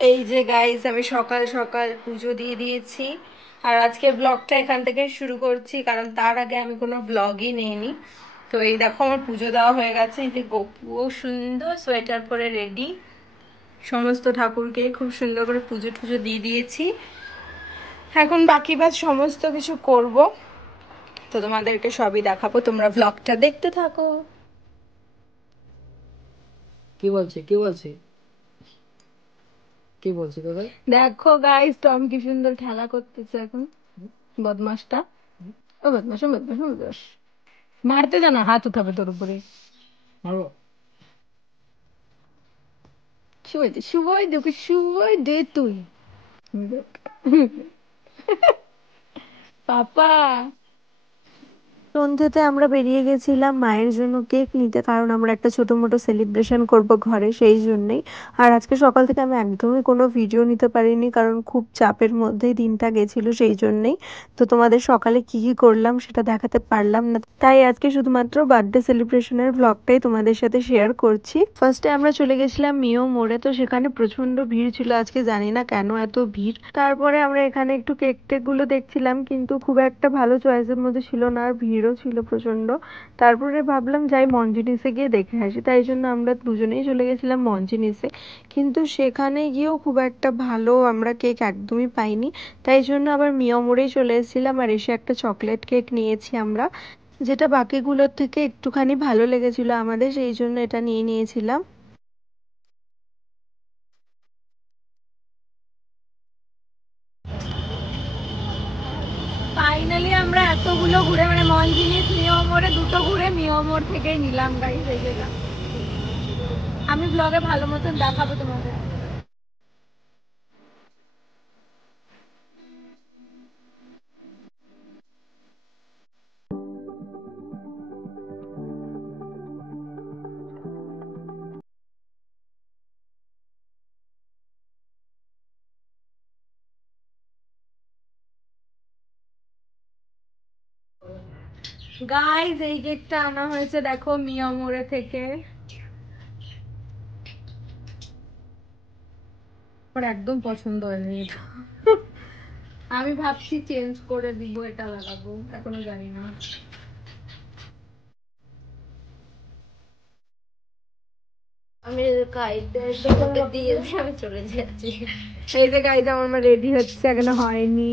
এই যে গাইস, আমি সকাল সকাল পুজো দিয়ে দিয়েছি। আর আজকের ব্লগটা এখান থেকে শুরু করছি, কারণ তার আগে আমি কোনো ব্লগই নেইনি। তো এই দেখো, আমার পুজো দেওয়া হয়ে গেছে। এই যে গপুও সুন্দর সোয়েটার পরে রেডি। সমস্ত ঠাকুরকে খুব সুন্দর করে পুজো টুজো দিয়ে দিয়েছি। এখন বাকি বাদ সমস্ত কিছু করব। তো তোমাদেরকে সবই দেখাবো, তোমরা ব্লগটা দেখতে থাকো। কি বলছে কি বলছে কি বলছে তোদের? দেখো গাইস, টম কি সুন্দর খেলা করতেছে এখন, বদমাসটা। ও বদমাস, ও বদমাস, ও বদমাস। মারতে জানা, হাত উঠাবে তোর উপরে। মারো। শুয়ে দে, শুয়ে দে, ওকে শুয়ে দে তুই। পাপা। সন্ধ্যেতে আমরা বেরিয়ে গেছিলাম মায়ের জন্য কেক নিতে, কারণ আমরা একটা ছোট মোটো সেলিব্রেশন করব ঘরে, সেই জন্যই। আর আজকে সকাল থেকে আমি একদমই কোনো ভিডিও নিতে পারিনি, কারণ খুব চাপের মধ্যেই দিনটা গেছিল, সেই জন্যই। তো তোমাদের সকালে কি কি করলাম সেটা দেখাতে পারলাম না, তাই আজকে শুধুমাত্র বার্থডে সেলিব্রেশনের ব্লগটাই তোমাদের সাথে শেয়ার করছি। ফার্স্টে আমরা চলে গেছিলাম মিও মোড়ে, তো সেখানে প্রচন্ড ভিড় ছিল আজকে, জানি না কেন এত ভিড়। তারপরে আমরা এখানে একটু কেক টেক গুলো দেখছিলাম, কিন্তু খুব একটা ভালো চয়েসের মধ্যে ছিল না, আর ভিড়ও ছিল প্রচন্ড। তারপরে ভাবলাম যাই মঞ্জিনিসে গিয়ে দেখে আসি, তাই জন্য আমরা দুজনেই চলে গেছিলাম মঞ্জিনিসে। কিন্তু সেখানে গিয়েও খুব একটা ভালো আমরা কেক একদমই পাইনি, তাই জন্য আবার মিও মোড়েই চলে এসেছিলাম। আর এসে একটা চকলেট কেক নিয়েছি আমরা, যেটা বাকিগুলোর থেকে একটুখানি ভালো লেগেছিল আমাদের, সেই জন্য এটা নিয়ে নিয়েছিলাম। ফাইনালি আমরা এতগুলো ঘুরে, মানে মঞ্জিনিস মিও মোড়ে দুটো ঘুরে মিও মোড় থেকেই নিলাম গাইস এই যেটা। আমি ব্লগে ভালো মতন দেখাবো তোমাদের। গাইস, এই কেকটা আনা হয়েছে দেখো মিও মোড়ে থেকে। আমার একদম পছন্দ হয়নি এটা। আমি ভাবছি চেঞ্জ করে দিব, এটা লাগাবো, এখনো জানি না। আমি গাইডটা দিয়ে আমি চলে যাচ্ছি। এই যে গাইড আমার রেডি হচ্ছে, এখনো হয়নি।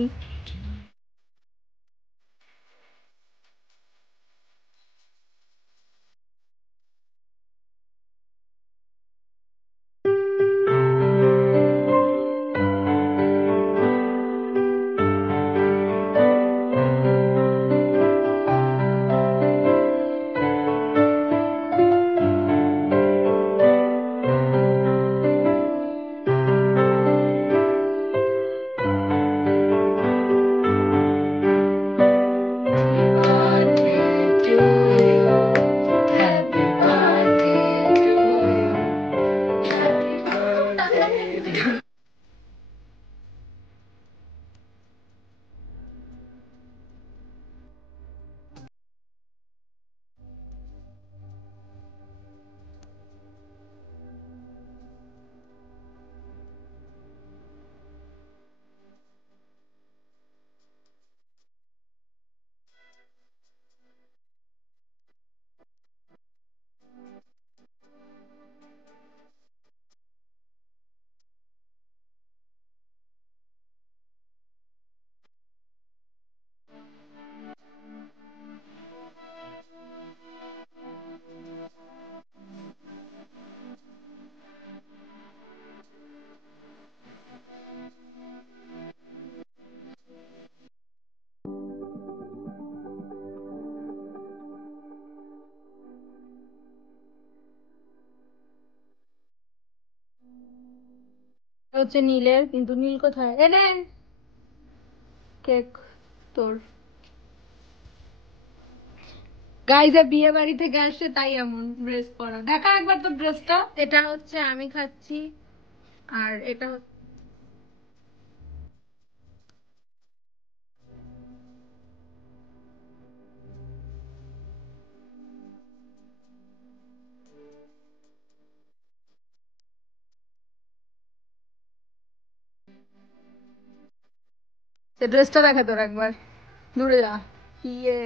হচ্ছে নীলের, কিন্তু নীল কোথায়? এনে কেক তোর। গাইজা বিয়ে বাড়ি থেকে আসছে, তাই এমন ড্রেস পরা। দেখা একবার তোর ড্রেসটা। এটা হচ্ছে আমি খাচ্ছি, আর এটা সে ড্রেসটা দেখা তোর একবার দূরে যা ইয়ে